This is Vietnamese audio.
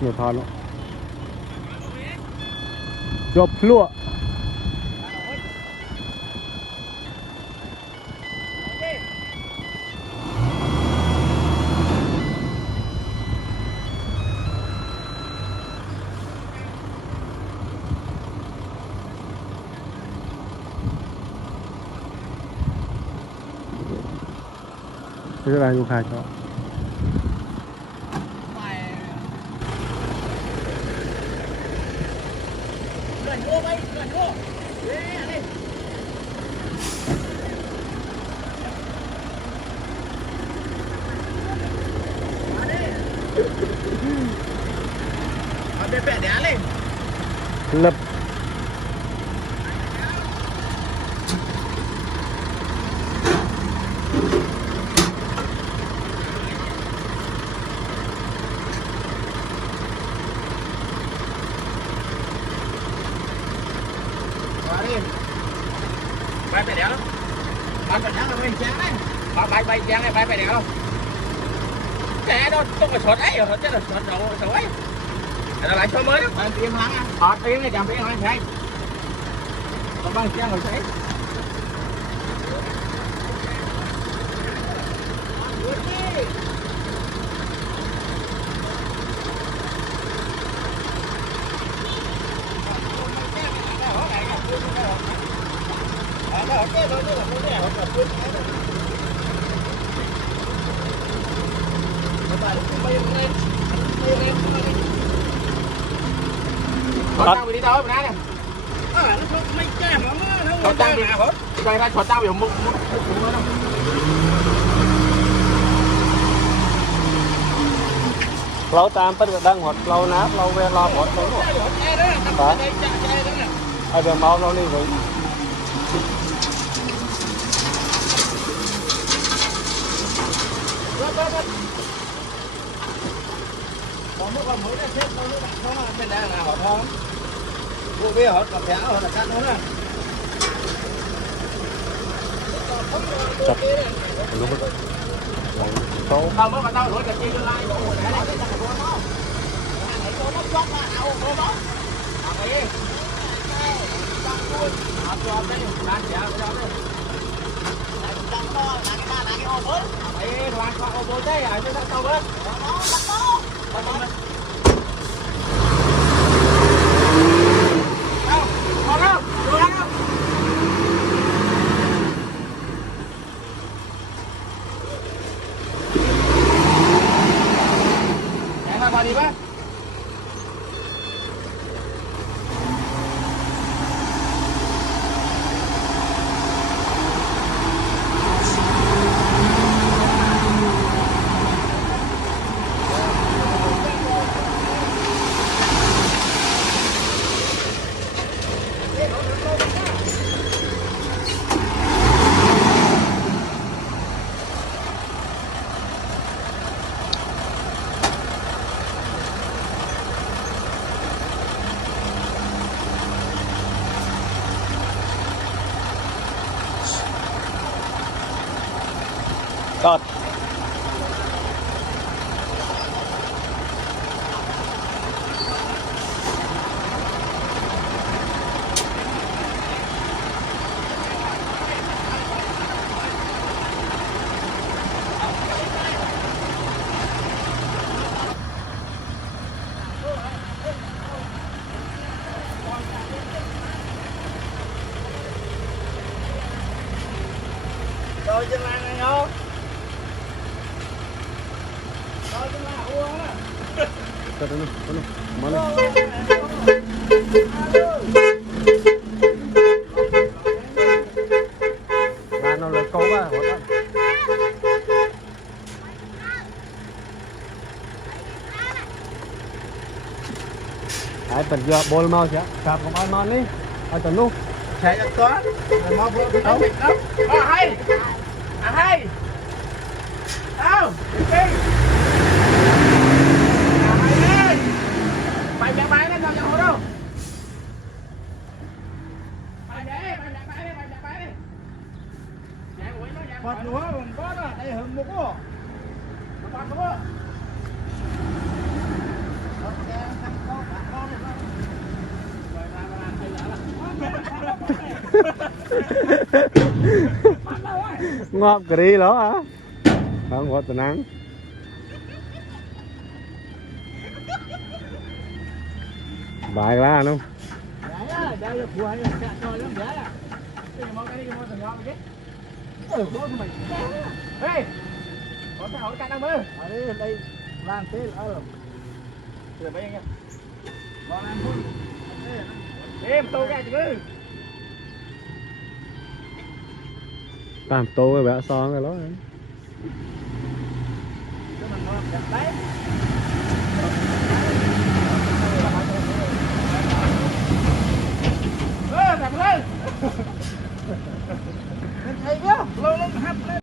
nhiều thon luôn chụp lụa thế là dùng khai cho lập bay phải đéo lắm, bay phải đéo là bay chán đấy, bay chán này bay phải đéo không? Cái đó không phải sọt ấy rồi, chứ là sọt đầu ấy. Là lại số mới đó. Bạn tiếng lắng á. Họ tiếng này chẳng tiếng lắng thấy. Còn bằng chán rồi thấy. Họ tăng đi đâu bữa nay nè. Nó mấy cái mà nó tăng đi nào hết. Đây ra cho tao dùng một lâu tam tất đang hoạt lâu nát lâu về lo một lâu rồi đó ai về mau lâu đi rồi còn nó còn mới ra xếp nó bên đây là họ thon vô bia họ cầm thẻ họ là cắt nó nè chặt đúng không không mới mà tao đuổi cái chi lại đổ hồi nãy cái thằng nó nó chót mà áo nó đó vậy tăng luôn họ cho cái đang trả cái đó đấy tăng to là cái ô mới vậy hoàn toàn ô mới thế à chứ tao bớt đi bác. Đọt. Rồi chân lan này không? Mana? Nó là câu á, ai tận giờ bol mau chứ, cạp không ai non đi, ai tận luôn, chạy được có, mau vô cái đâu, hay, hay, đâu, đi. Mày chạy bay lên đâu đâu. Mày chạy đi. Quạt lúa còn có đó, đây hừng một cô. Quạt lúa. ngọt cái đi đó hả không có tình nắng bài ra không đây là phù hợp là trời lắm giá là cái món cái món thằng ngon chứ bố của mình ê có cái hỏi cạnh đang mơ ở đây làm thế là rồi rồi bây giờ nha bọn ăn thôi em tô cái chứ làm tô cái bẻ son cái đó đấy thằng lên thấy chưa lâu lên hấp lên